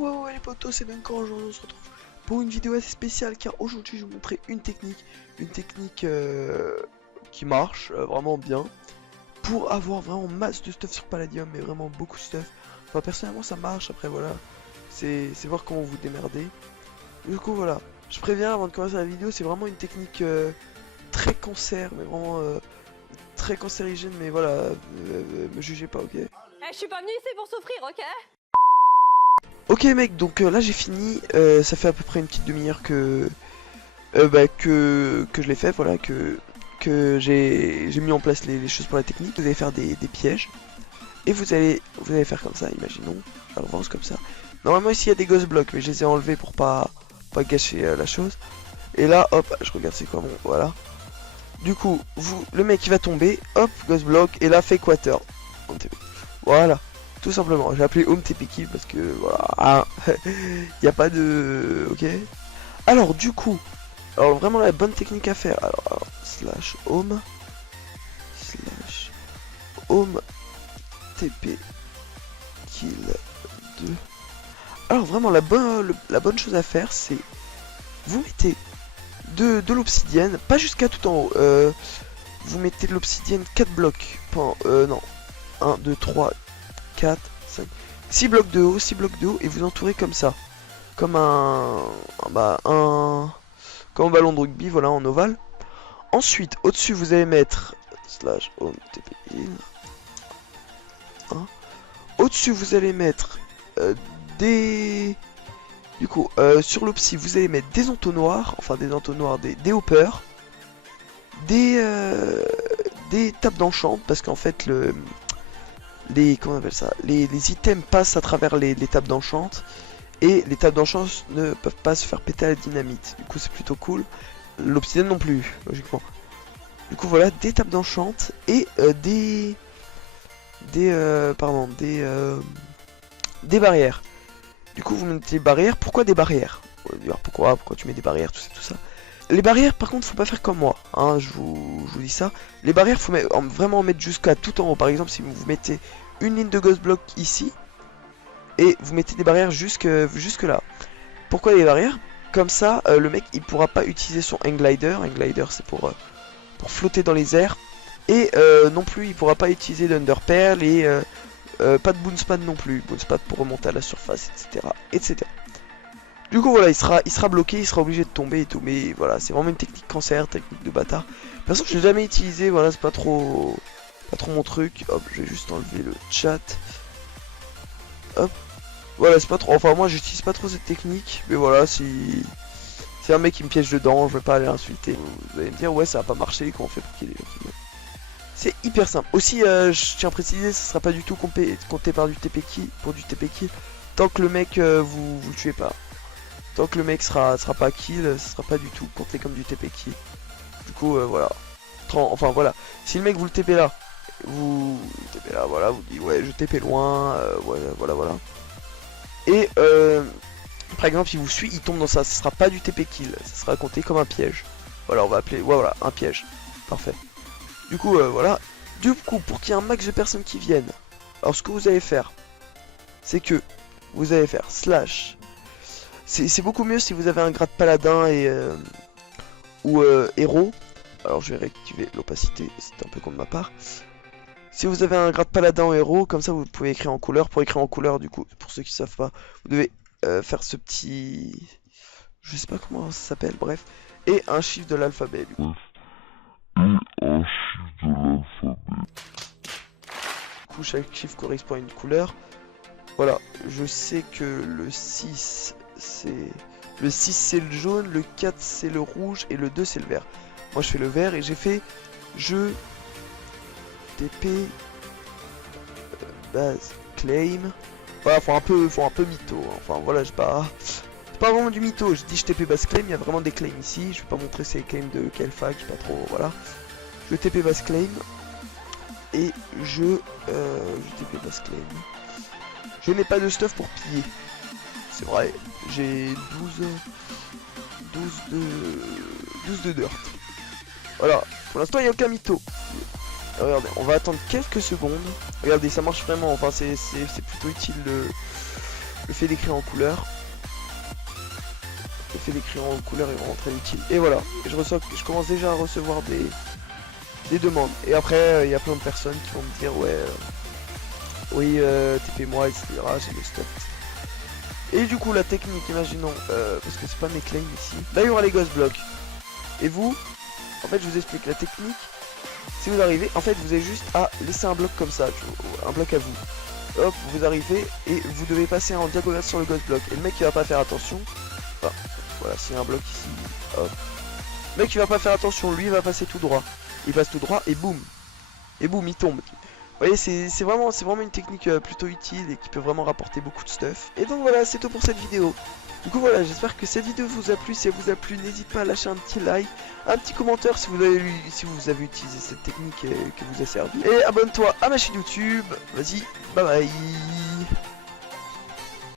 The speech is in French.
Ouais les potos, c'est Duncan. Aujourd'hui on se retrouve pour une vidéo assez spéciale car aujourd'hui je vais vous montrer une technique qui marche vraiment bien pour avoir vraiment masse de stuff sur Palladium, mais vraiment beaucoup de stuff. Enfin personnellement ça marche, après voilà, c'est voir comment vous démerdez. Du coup voilà, je préviens avant de commencer la vidéo, c'est vraiment une technique très cancer, mais vraiment très cancérigène, mais voilà, me jugez pas, ok? Je suis pas venue ici pour souffrir, ok? Ok mec, donc là j'ai fini, ça fait à peu près une petite demi-heure que je l'ai fait, voilà, que j'ai mis en place les choses pour la technique. Vous allez faire des pièges, et vous allez faire comme ça, imaginons, j'avance comme ça. Normalement ici il y a des ghost blocks, mais je les ai enlevés pour pas gâcher la chose. Et là, hop, je regarde c'est quoi, bon, voilà. Du coup, le mec il va tomber, hop, ghost block, et là, fake water. Voilà. Tout simplement, j'ai appelé home TP kill parce que voilà, il n'y a pas de... Ok. Alors du coup, vraiment la bonne technique à faire, alors slash home TP kill 2. Alors vraiment la bonne chose à faire, c'est vous mettez de l'obsidienne, pas jusqu'à tout en haut, vous mettez de l'obsidienne 4 blocs, non, 1, 2, 3, 4, 5, 6 blocs de haut, et vous entourez comme ça. Comme comme un ballon de rugby, voilà, en ovale. Ensuite, au-dessus, vous allez mettre slash home TP in. Au-dessus, vous allez mettre des... Du coup, sur l'opsi, vous allez mettre des entonnoirs, des hoppers, des tables d'enchant, parce qu'en fait, comment on appelle ça, les items passent à travers les tables d'enchant, et les tables d'enchant ne peuvent pas se faire péter à la dynamite. Du coup c'est plutôt cool. L'obsidienne non plus, logiquement. Du coup voilà, des tables d'enchant et des barrières. Du coup vous mettez des barrières. Pourquoi des barrières? Pourquoi tu mets des barrières, tout ça. Les barrières par contre faut pas faire comme moi, hein, je vous dis ça. Les barrières faut vraiment en mettre jusqu'à tout en haut. Par exemple si vous mettez une ligne de ghost block ici et vous mettez des barrières jusque là. Pourquoi les barrières? Comme ça le mec il pourra pas utiliser son hang glider. Hang glider c'est pour flotter dans les airs. Et non plus il pourra pas utiliser l'underpearl et pas de boonspad non plus. Boonspad pour remonter à la surface, etc. Du coup voilà, il sera bloqué, il sera obligé de tomber et tout. Mais voilà, c'est vraiment une technique cancer, technique de bâtard. Perso je l'ai jamais utilisé, voilà, c'est pas trop mon truc. Hop, je vais juste enlever le chat. Hop. Voilà, c'est pas trop. Enfin, moi j'utilise pas trop cette technique. Mais voilà, si un mec qui me piège dedans, je vais pas aller l'insulter. Vous allez me dire, ouais, ça a pas marché. Comment on fait pour qu'il ait C'est hyper simple. Aussi, je tiens à préciser, ça sera pas du tout compté par du TP kill, pour du TP kill. Tant que le mec, vous le tuez pas. Tant que le mec sera pas kill, ça sera pas du tout compté comme du TP kill. Du coup, voilà. Enfin, voilà. Si le mec vous le TP là, voilà, vous dites, ouais, je TP loin, voilà. Et par exemple, il vous suit, il tombe dans ça, ce sera pas du TP kill, ça sera compté comme un piège. Voilà, on va appeler, voilà, un piège. Parfait. Du coup, voilà. Du coup, pour qu'il y ait un max de personnes qui viennent, alors ce que vous allez faire, c'est que vous allez faire slash. C'est beaucoup mieux si vous avez un grade paladin ou héros. Alors je vais réactiver l'opacité, c'est un peu con de ma part. Si vous avez un grade paladin ou héros, comme ça vous pouvez écrire en couleur. Pour écrire en couleur, du coup, pour ceux qui savent pas, vous devez faire ce petit... Je sais pas comment ça s'appelle, bref. Et un chiffre de l'alphabet, du coup. Du coup, chaque chiffre correspond à une couleur. Voilà, je sais que le 6, c'est... Le 6, c'est le jaune, le 4, c'est le rouge, et le 2, c'est le vert. Moi, je fais le vert, et j'ai fait... Je... TP... base... claim... Voilà, faut un peu mytho, hein. Enfin, voilà, c'est pas vraiment du mytho, je dis je TP base claim, il y a vraiment des claims ici, je vais pas montrer ces claims de quelle fac, pas trop, voilà. Je TP base claim, et je TP base claim. Je n'ai pas de stuff pour piller. C'est vrai, j'ai 12 de dirt. Voilà, pour l'instant il n'y a aucun mytho. Regardez, on va attendre quelques secondes. Regardez, ça marche vraiment, enfin c'est plutôt utile Le fait d'écrire en couleur. Le fait d'écrire en couleur est vraiment très utile. Et voilà, et je commence déjà à recevoir des demandes. Et après, il y a plein de personnes qui vont me dire ouais, oui, TP-moi, etc. J'ai le stuff. Et du coup, la technique, imaginons, parce que c'est pas mes claims ici. Là, il y aura les ghost blocks. Et vous, en fait, je vous explique la technique. Si vous arrivez, en fait, vous avez juste à laisser un bloc comme ça, un bloc à vous. Hop, vous arrivez et vous devez passer en diagonale sur le ghost block. Et le mec, il va pas faire attention. Enfin, voilà, s'il y a un bloc ici, hop. Le mec, il va pas faire attention, lui, il va passer tout droit. Il passe tout droit et boum. Et boum, il tombe. Vous voyez, c'est vraiment une technique plutôt utile et qui peut vraiment rapporter beaucoup de stuff. Et donc voilà, c'est tout pour cette vidéo. Du coup voilà, j'espère que cette vidéo vous a plu. Si elle vous a plu, n'hésitez pas à lâcher un petit like, un petit commentaire si vous avez utilisé cette technique et que vous a servi. Et abonne-toi à ma chaîne YouTube. Vas-y, bye bye.